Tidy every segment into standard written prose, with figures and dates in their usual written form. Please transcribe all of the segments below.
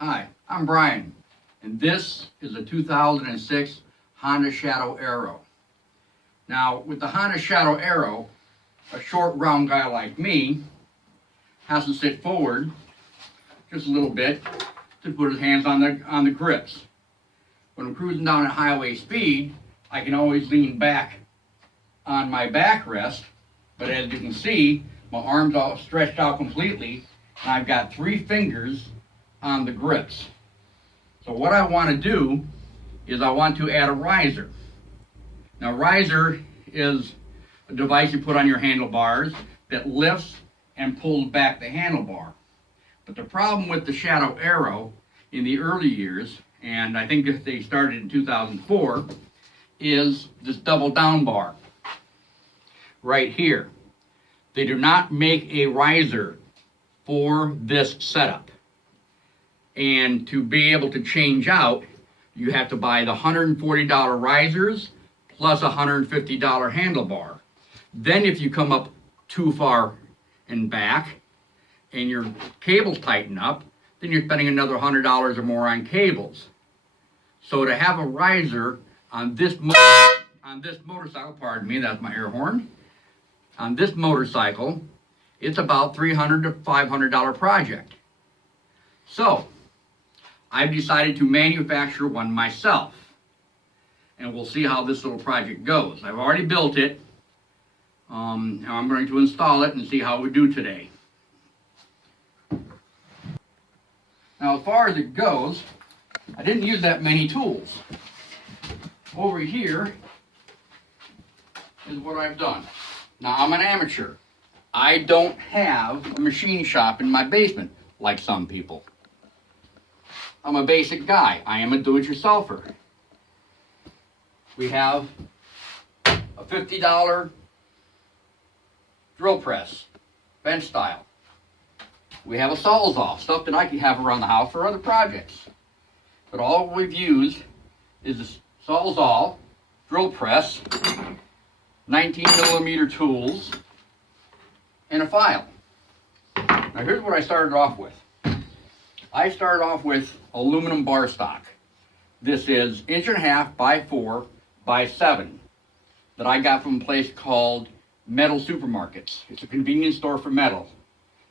Hi, I'm Brian, and this is a 2006 Honda Shadow Aero. Now, with the Honda Shadow Aero, a short, round guy like me has to sit forward just a little bit to put his hands on the grips. When I'm cruising down at highway speed, I can always lean back on my backrest, but as you can see, my arms are stretched out completely, and I've got 3 fingers on the grips. So what I want to do is I want to add a riser. Now, riser is a device you put on your handlebars that lifts and pulls back the handlebar. But the problem with the Shadow Aero in the early years, and I think they started in 2004, is this double down bar right here. They do not make a riser for this setup. And to be able to change out, you have to buy the $140 risers plus a $150 handlebar. Then if you come up too far and back and your cables tighten up, then you're spending another $100 or more on cables. So to have a riser on this motorcycle, pardon me, that's my air horn. On this motorcycle, it's about $300 to $500 project. So I've decided to manufacture one myself, and we'll see how this little project goes. I've already built it. Now I'm going to install it and see how we do today. Now, as far as it goes, I didn't use that many tools. Over here is what I've done. Now, I'm an amateur. I don't have a machine shop in my basement like some people. I'm a basic guy. I am a do-it-yourselfer. We have a $50 drill press, bench style. We have a Sawzall, stuff that I can have around the house for other projects. But all we've used is a Sawzall, drill press, 19mm tools, and a file. Now here's what I started off with. I started off with aluminum bar stock. This is 1.5 by 4 by 7 that I got from a place called Metal Supermarkets. It's a convenience store for metal.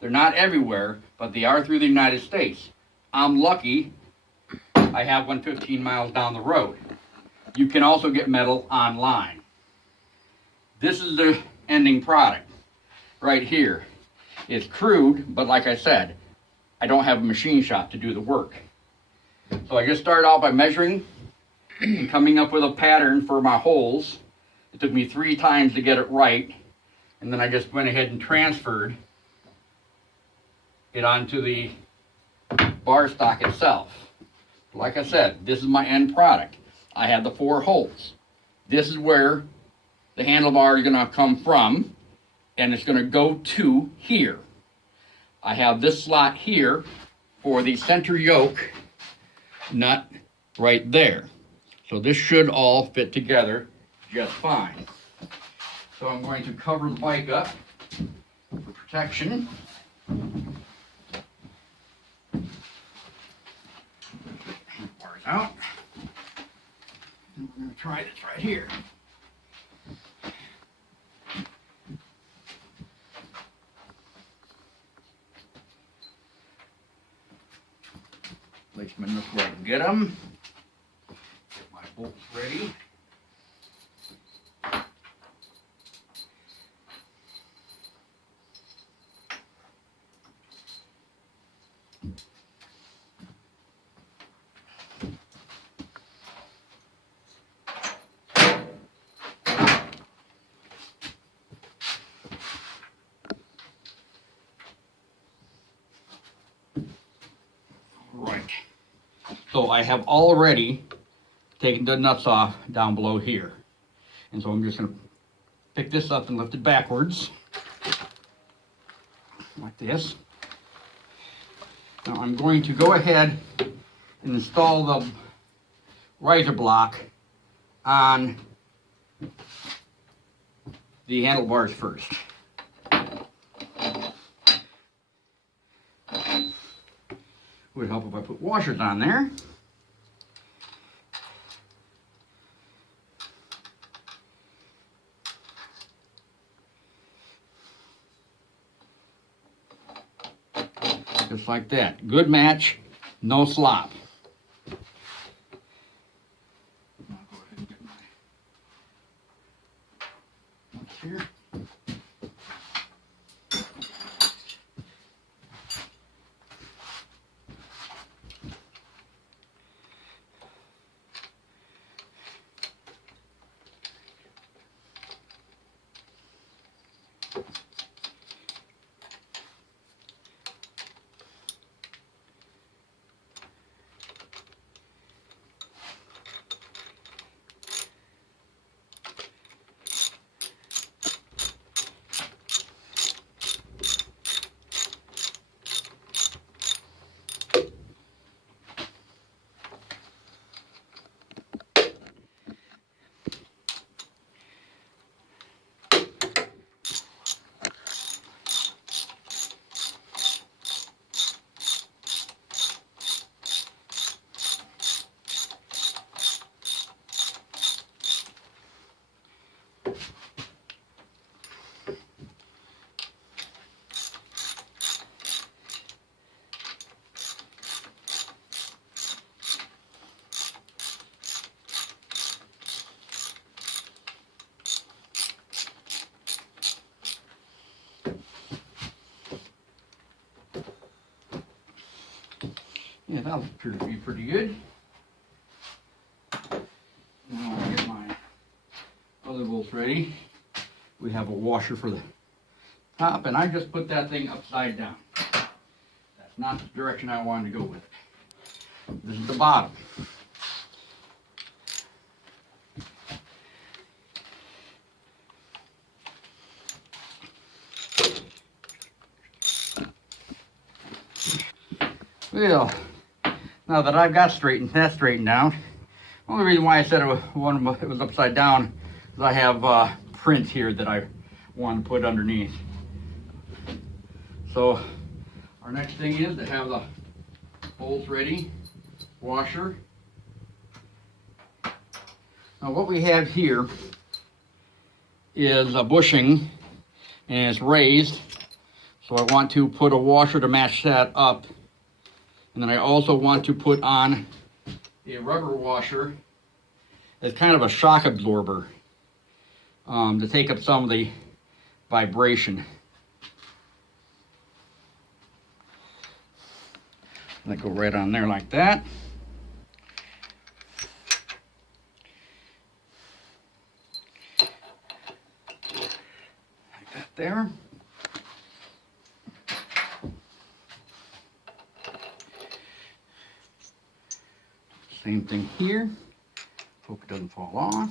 They're not everywhere, but they are through the United States. I'm lucky I have one 15 miles down the road. You can also get metal online. This is the ending product right here. It's crude, but like I said, I don't have a machine shop to do the work. So I just started out by measuring and coming up with a pattern for my holes. It took me 3 times to get it right, and then I just went ahead and transferred it onto the bar stock itself. Like I said, this is my end product. I have the 4 holes. This is where the handlebar is going to come from, and it's going to go to here. I have this slot here for the center yoke nut right there. So this should all fit together just fine. So I'm going to cover the bike up for protection. Bars out. And we're going to try this right here. Place my nook where I can get them. Get my bolts ready. Right. So I have already taken the nuts off down below here. And so I'm just going to pick this up and lift it backwards. Like this. Now I'm going to go ahead and install the riser block on the handlebars first. Would help if I put washers on there. Just like that. Good match, no slop. I'll go ahead and get my nuts here. Yeah, that'll appear to be pretty good. Now I'll get my other bolts ready. We have a washer for the top, and I just put that thing upside down. That's not the direction I wanted to go with it. This is the bottom. Well, now that I've got that straightened out, the only reason why I said it was upside down is I have print here that I want to put underneath. So our next thing is to have the bolts ready, washer. Now what we have here is a bushing and it's raised, so I want to put a washer to match that up. And then I also want to put on a rubber washer as kind of a shock absorber to take up some of the vibration. That go right on there like that. Like that there. Same thing here. Hope it doesn't fall off.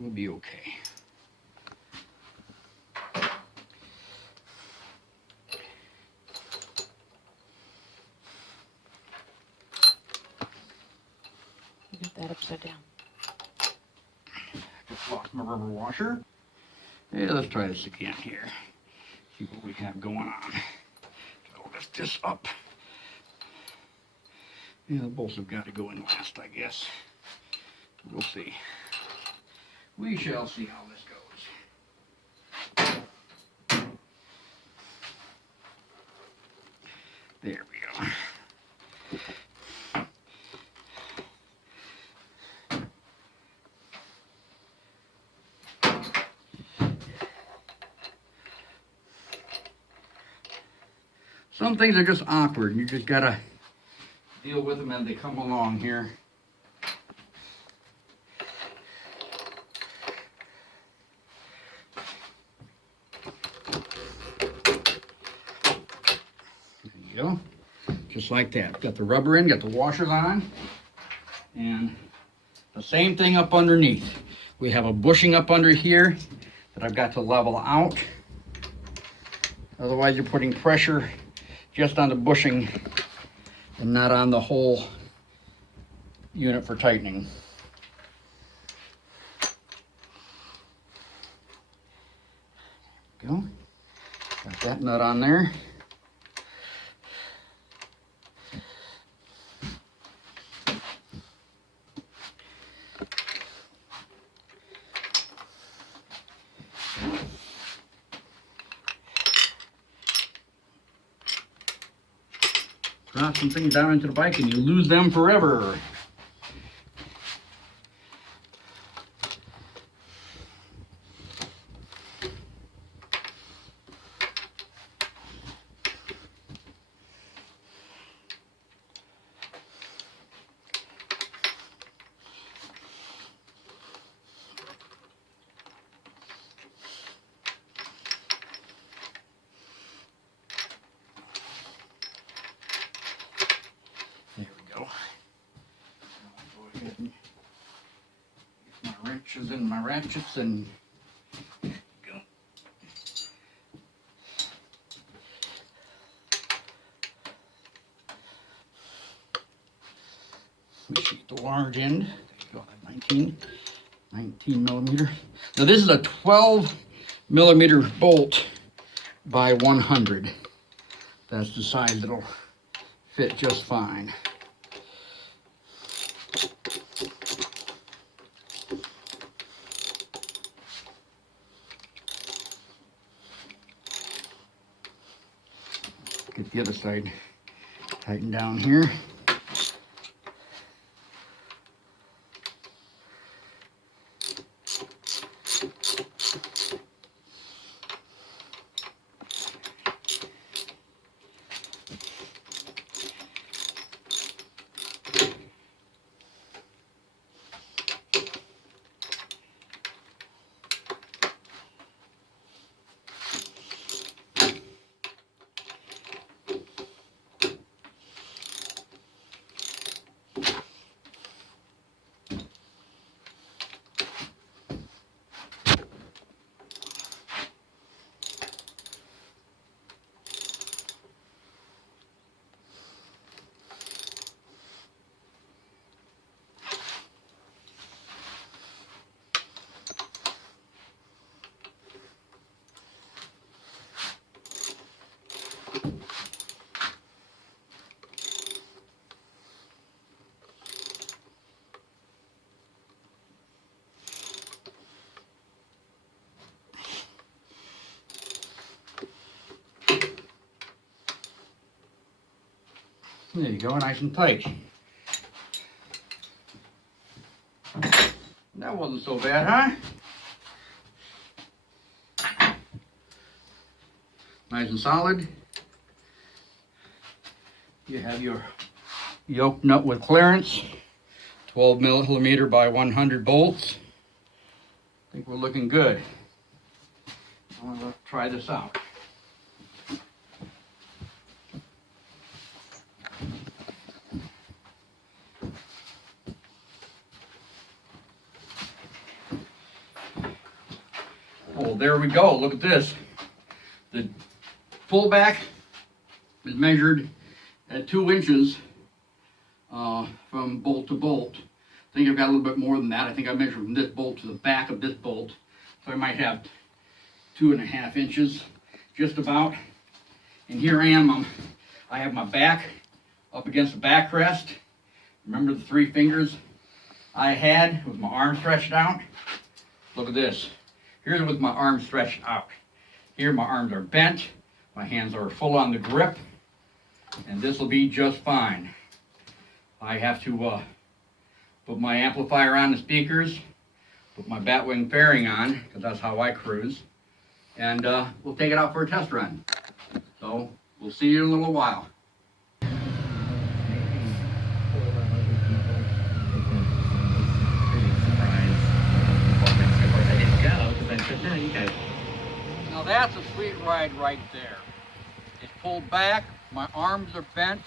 We'll be okay. Get that upside down. Just lost my rubber washer. Yeah, let's try this again here. See what we have going on. So lift this up. Yeah, the bolts have got to go in last, I guess. We'll see. We shall see how this goes. There we go. Some things are just awkward. You just gotta deal with them as they come along here. There you go. Just like that. Got the rubber in, got the washers on, and the same thing up underneath. We have a bushing up under here that I've got to level out. Otherwise you're putting pressure just on the bushing and not on the whole unit for tightening. There we go. Got that nut on there. drop some things down into the bike and you lose them forever. There we go. Go ahead and get my wrenches and my ratchets and go. We should get the large end. There you go, 19 millimeter. Now this is a 12 millimeter bolt by 100. That's the size that'll fit just fine. Get the other side tightened down here. There you go, nice and tight. That wasn't so bad, huh? Nice and solid. You have your yoke nut with clearance, 12 millimeter by 100 bolts. I think we're looking good. I'm gonna try this out. Oh, there we go. Look at this. The pullback is measured at 2 inches from bolt to bolt. I think I've got a little bit more than that. I think I measured from this bolt to the back of this bolt. So I might have 2.5 inches, just about. And here I am. I have my back up against the backrest. Remember the 3 fingers I had with my arm stretched out? Look at this. Here's with my arms stretched out. Here my arms are bent, my hands are full on the grip, and this will be just fine. I have to put my amplifier on the speakers, put my Batwing fairing on, because that's how I cruise, and we'll take it out for a test run. So we'll see you in a little while. Now that's a sweet ride right there. It's pulled back, my arms are bent,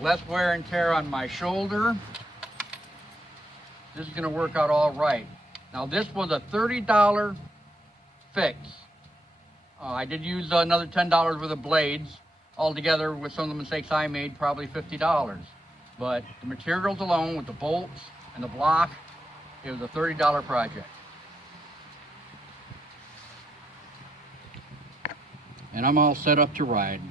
less wear and tear on my shoulder. This is going to work out all right. Now this was a $30 fix. I did use another $10 worth of blades. Altogether, with some of the mistakes I made, probably $50. But the materials alone, with the bolts and the block, it was a $30 project. And I'm all set up to ride.